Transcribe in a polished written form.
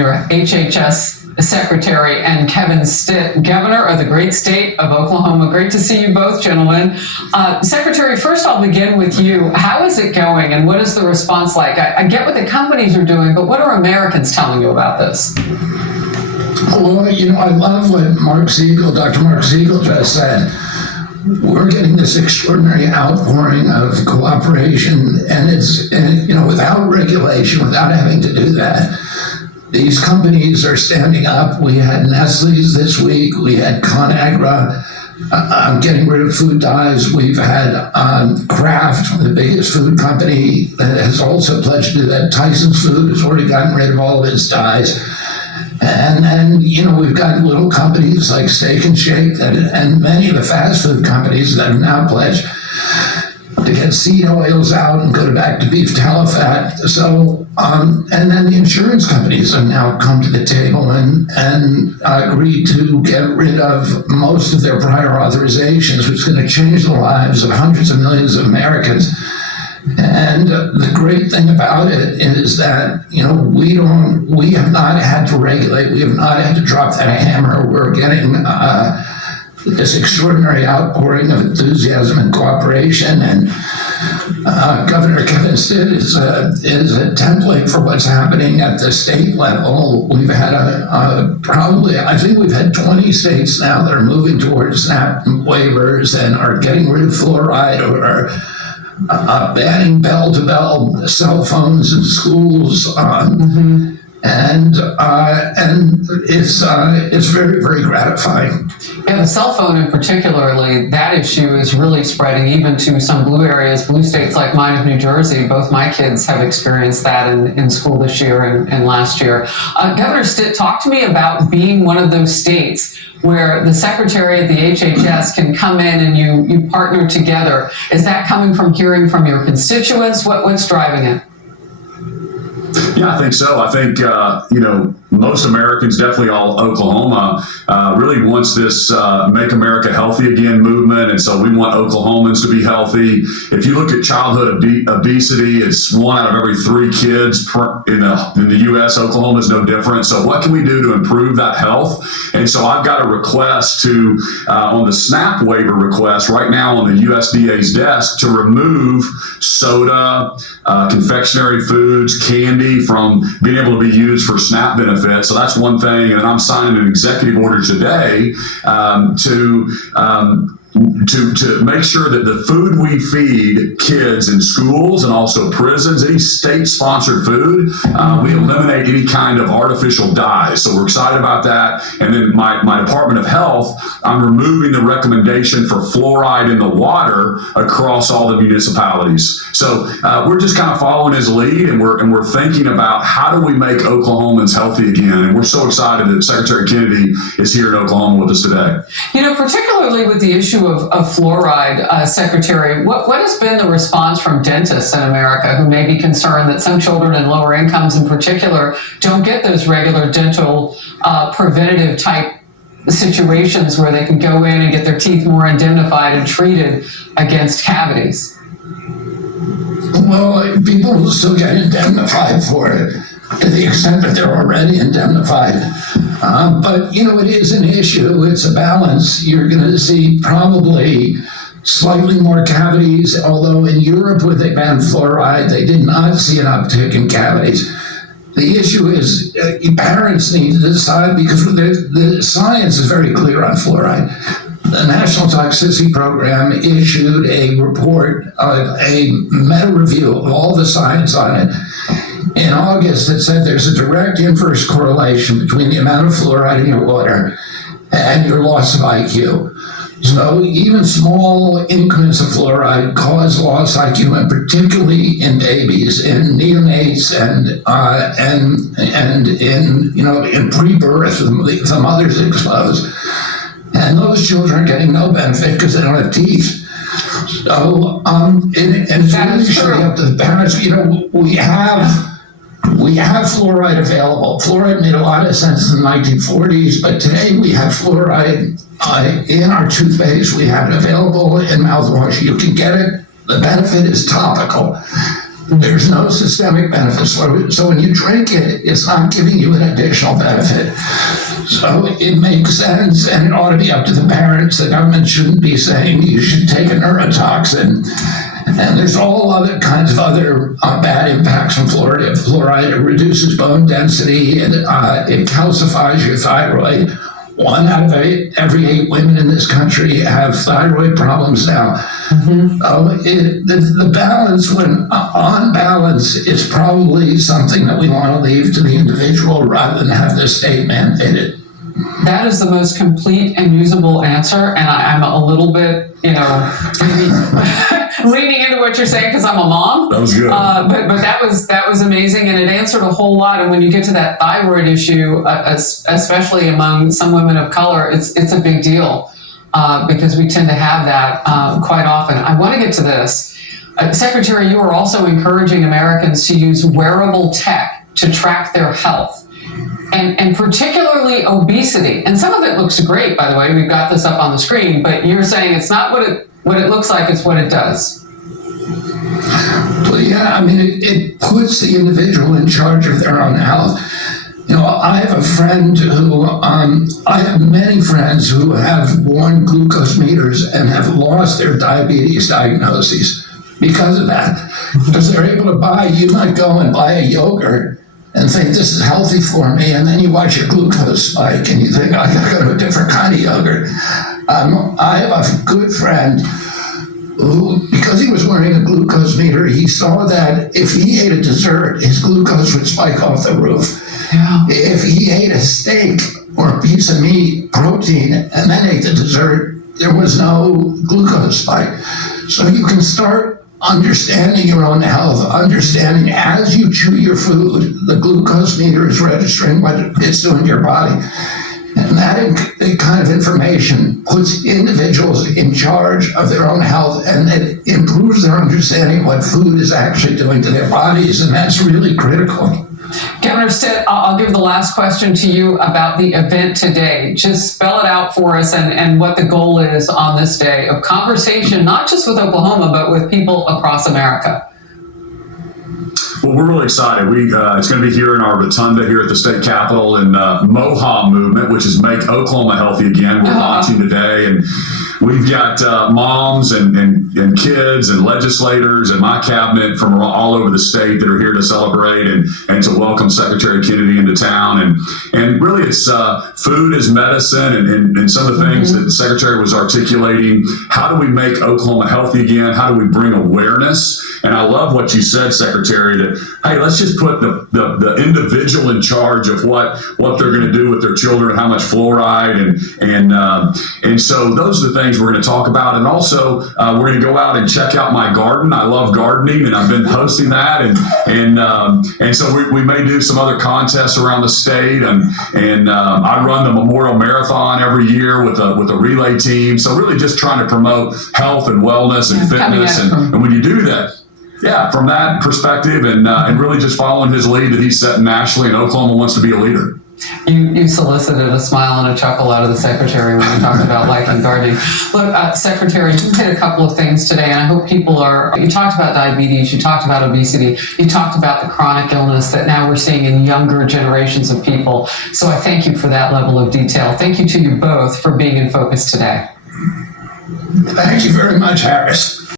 Jr., HHS Secretary, and Kevin Stitt, Governor of the great state of Oklahoma. Great to see you both, gentlemen. Secretary, first I'll begin with you. How is it going, and what is the response like? I get what the companies are doing, but what are Americans telling you about this? Well, I love what Dr. Mark Siegel just said. We're getting this extraordinary outpouring of cooperation, and it's, without regulation, without having to do that. These companies are standing up. We had Nestle's this week. We had ConAgra getting rid of food dyes. We've had Kraft, the biggest food company, that has also pledged to do that. Tyson's Food has already gotten rid of all of its dyes. And then, we've got little companies like Steak and Shake and many of the fast food companies that have now pledged to get seed oils out and go back to beef tallow fat. So, and then the insurance companies have now come to the table and agreed to get rid of most of their prior authorizations, which is going to change the lives of hundreds of millions of Americans. And the great thing about it is that, we have not had to regulate. We have not had to drop that hammer. We're getting this extraordinary outpouring of enthusiasm and cooperation. And Governor Kevin Stitt is a template for what's happening at the state level. We've had I think we've had 20 states now that are moving towards SNAP waivers and are getting rid of fluoride or banning bell-to-bell cell phones in schools. And it's very, very gratifying. Yeah, the cell phone in particularly, that issue is really spreading even to some blue areas, blue states like mine of New Jersey. Both my kids have experienced that in school this year and last year. Governor Stitt, talk to me about being one of those states where the Secretary of the HHS can come in and you partner together. Is that coming from hearing from your constituents? What's driving it? Yeah, I think so. I think, most Americans, definitely all Oklahoma, really wants this Make America Healthy Again movement. And so we want Oklahomans to be healthy. If you look at childhood obesity, it's 1 out of every 3 kids in the U.S. Oklahoma is no different. So what can we do to improve that health? And so I've got a request on the SNAP waiver request right now on the USDA's desk to remove soda, confectionery foods, candy from being able to be used for SNAP benefits. So that's one thing. And I'm signing an executive order today to make sure that the food we feed kids in schools and also prisons, any state-sponsored food, we eliminate any kind of artificial dyes. So we're excited about that. And then my Department of Health, I'm removing the recommendation for fluoride in the water across all the municipalities. So we're just kind of following his lead, and we're thinking about how do we make Oklahomans healthy again. And we're so excited that Secretary Kennedy is here in Oklahoma with us today. Particularly with the issue of fluoride, Secretary, what has been the response from dentists in America who may be concerned that some children in lower incomes in particular don't get those regular dental preventative type situations where they can go in and get their teeth more indemnified and treated against cavities? Well, people will still get indemnified for it to the extent that they're already indemnified. But, it is an issue. It's a balance. You're going to see probably slightly more cavities, although in Europe, where they banned fluoride, they did not see an uptick in cavities. The issue is parents need to decide, because the science is very clear on fluoride. The National Toxicity Program issued a report, a meta-review of all the science on it in August that said there's a direct inverse correlation between the amount of fluoride in your water and your loss of IQ. So even small increments of fluoride cause loss of IQ, and particularly in babies, in neonates, and in pre-birth, the mother's exposed. And those children are getting no benefit because they don't have teeth. So, and it's really showing up to the parents. We have fluoride available. Fluoride made a lot of sense in the 1940s, but today we have fluoride in our toothpaste. We have it available in mouthwash. You can get it. The benefit is topical. There's no systemic benefits for it. So when you drink it, it's not giving you an additional benefit. So it makes sense, and it ought to be up to the parents. The government shouldn't be saying you should take a neurotoxin. And there's all other kinds of other bad impacts from fluoride. Fluoride, it reduces bone density, and it calcifies your thyroid. 1 out of every 8 women in this country have thyroid problems now. The balance, when on balance, is probably something that we want to leave to the individual rather than have this state mandated. That is the most complete and usable answer, and I'm a little bit, maybe leaning into what you're saying because I'm a mom. That was good. But that was amazing, and it answered a whole lot. And when you get to that thyroid issue, especially among some women of color, it's a big deal because we tend to have that quite often. I want to get to this. Secretary, you are also encouraging Americans to use wearable tech to track their health. And particularly obesity. And some of it looks great, by the way. We've got this up on the screen, but you're saying it's not what it looks like, it's what it does. Well, yeah, I mean, it puts the individual in charge of their own health. I have a friend who, I have many friends who have worn glucose meters and have lost their diabetes diagnoses because of that. Because they're able to you might go and buy a yogurt and think this is healthy for me, and then you watch your glucose spike and you think, I gotta go to a different kind of yogurt. I have a good friend who, because he was wearing a glucose meter, he saw that if he ate a dessert, his glucose would spike off the roof. Yeah. If he ate a steak or a piece of meat, protein, and then ate the dessert, there was no glucose spike. So you can start understanding your own health, understanding as you chew your food, the glucose meter is registering what it's doing to your body. And that kind of information puts individuals in charge of their own health, and it improves their understanding of what food is actually doing to their bodies, and that's really critical. Governor Stitt, I'll give the last question to you about the event today. Just spell it out for us and what the goal is on this day of conversation, not just with Oklahoma, but with people across America. Well, we're really excited. It's going to be here in our rotunda here at the state capitol, and MOHA movement, which is Make Oklahoma Healthy Again. We're launching today, and we've got moms and kids and legislators and my cabinet from all over the state that are here to celebrate and to welcome Secretary Kennedy into town. And really, it's food is medicine, and some of the things that the Secretary was articulating. How do we make Oklahoma healthy again? How do we bring awareness? And I love what you said, Secretary, that, hey, let's just put the individual in charge of what they're going to do with their children, how much fluoride, and so those are the things we're going to talk about. And also, we're going to go out and check out my garden. I love gardening, and I've been hosting that, and so we may do some other contests around the state, and I run the Memorial Marathon every year with a relay team. So really just trying to promote health and wellness and fitness, and when you do that. Yeah, from that perspective, and really just following his lead that he's setting nationally, and Oklahoma wants to be a leader. You solicited a smile and a chuckle out of the Secretary when you talked about liking gardening. Look, Secretary, you hit a couple of things today, and I hope you talked about diabetes, you talked about obesity, you talked about the chronic illness that now we're seeing in younger generations of people. So I thank you for that level of detail. Thank you to you both for being in focus today. Thank you very much, Harris.